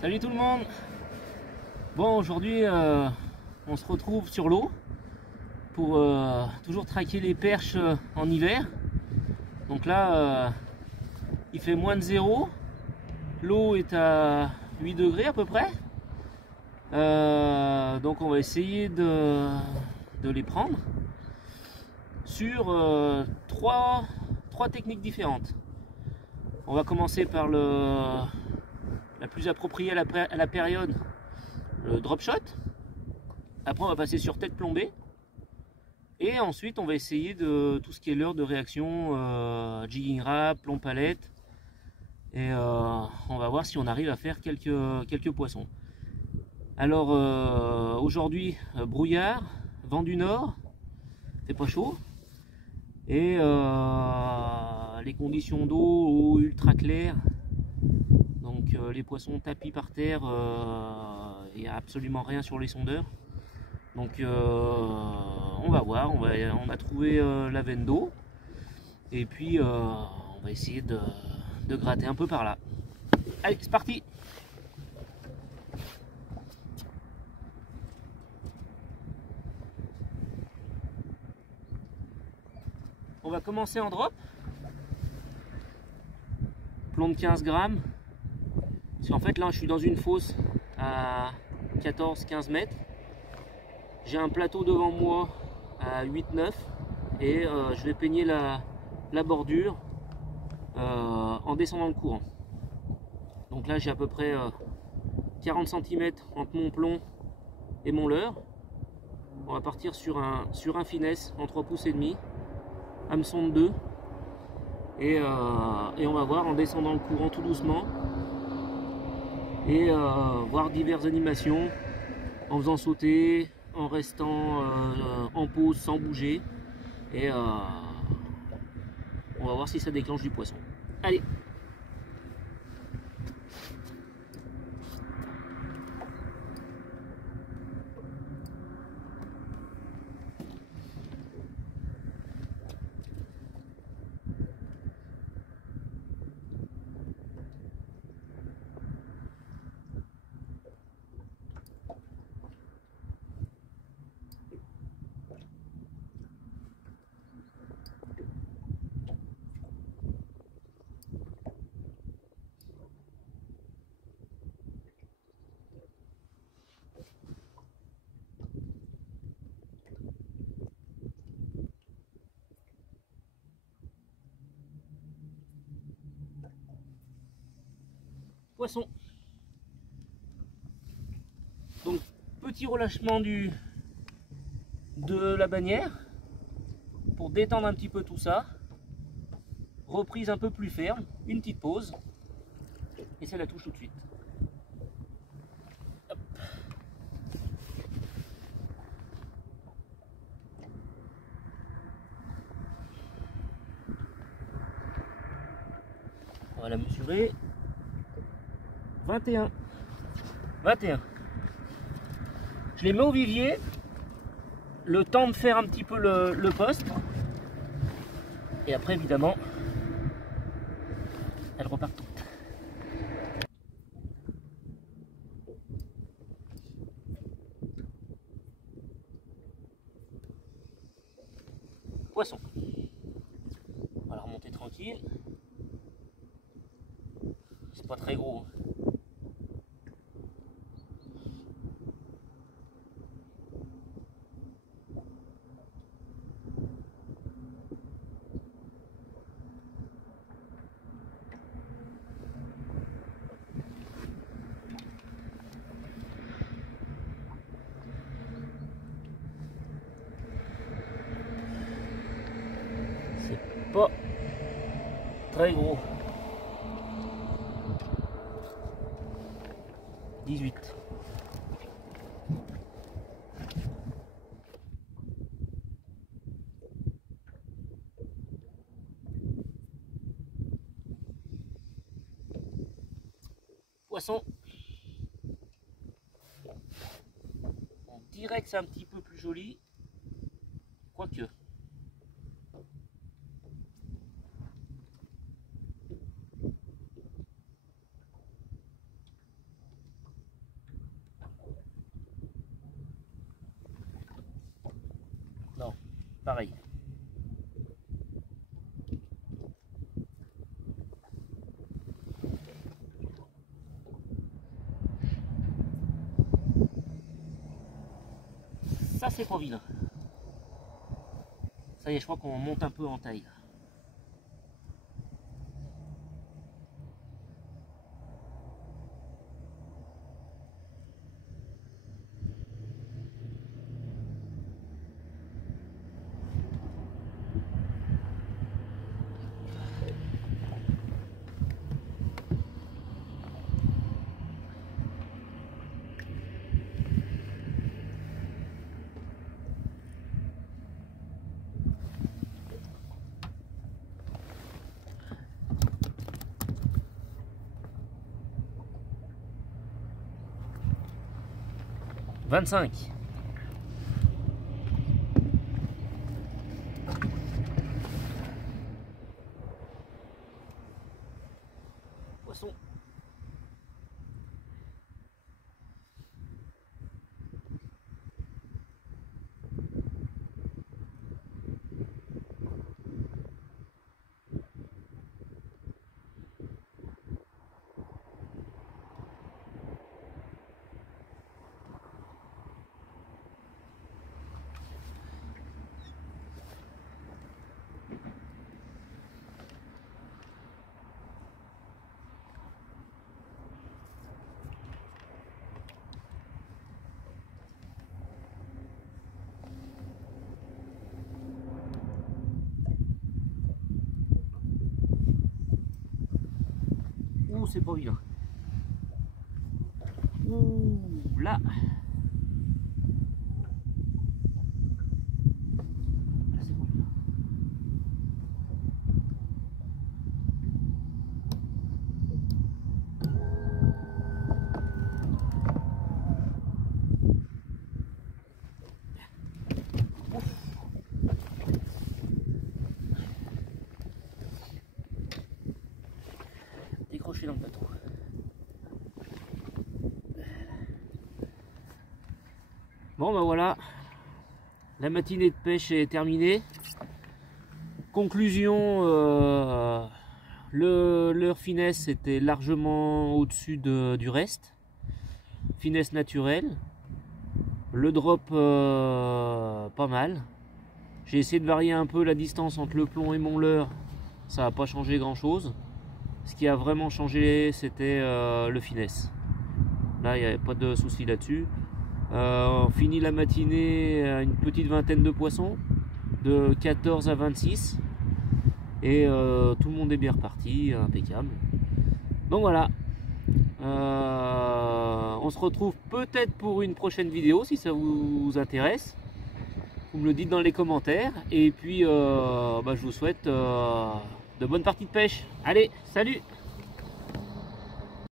Salut tout le monde. Bon, aujourd'hui on se retrouve sur l'eau pour toujours traquer les perches en hiver. Donc là il fait moins de 0, l'eau est à 8 degrés à peu près. Donc on va essayer de les prendre sur trois techniques différentes. On va commencer par la plus appropriée à la période, le drop shot. Après on va passer sur tête plombée. Et ensuite on va essayer de tout ce qui est leurre de réaction, jigging rap, plomb palette. Et on va voir si on arrive à faire quelques poissons. Alors aujourd'hui, brouillard, vent du nord, c'est pas chaud. Et les conditions d'eau ultra claires. Donc les poissons tapis par terre, il n'y a absolument rien sur les sondeurs. Donc on va voir, on a trouvé la veine d'eau. Et puis on va essayer de gratter un peu par là. Allez, c'est parti! On va commencer en drop. Plomb de 15 grammes. Parce qu'en fait là je suis dans une fosse à 14-15 mètres. J'ai un plateau devant moi à 8-9 et je vais peigner la bordure en descendant le courant. Donc là j'ai à peu près 40 cm entre mon plomb et mon leurre. On va partir sur un finesse en 3 pouces et demi, hameçon de 2, et on va voir en descendant le courant tout doucement et voir diverses animations en faisant sauter, en restant en pause sans bouger, et on va voir si ça déclenche du poisson. Allez! Poisson. Donc petit relâchement de la bannière pour détendre un petit peu tout ça. Reprise un peu plus ferme, une petite pause et c'est la touche tout de suite. Hop. On va la mesurer. 21. Je les mets au vivier, le temps de faire un petit peu le poste, et après évidemment elles repartent toutes. Poisson. On va la remonter tranquille. C'est pas très gros. C'est pas très gros. 18. Poisson. On dirait que c'est un petit peu plus joli, quoique. pareil. Ça c'est pas vilain. Ça y est, je crois qu'on monte un peu en taille. « 25 ». Poisson. Ouh, c'est pas vilain. Ouh, là. Là, c'est pas vilain. Décroché dans le bateau. Bon ben voilà, la matinée de pêche est terminée. Conclusion, leur finesse était largement au-dessus du reste. Finesse naturelle. Le drop pas mal. J'ai essayé de varier un peu la distance entre le plomb et mon leurre. Ça n'a pas changé grand chose. Ce qui a vraiment changé, c'était le finesse. Là, il n'y avait pas de souci là-dessus. On finit la matinée à une petite vingtaine de poissons, de 14 à 26. Et tout le monde est bien reparti, impeccable. Donc voilà. On se retrouve peut-être pour une prochaine vidéo si ça vous intéresse. Vous me le dites dans les commentaires. Et puis je vous souhaite de bonnes parties de pêche. Allez, salut!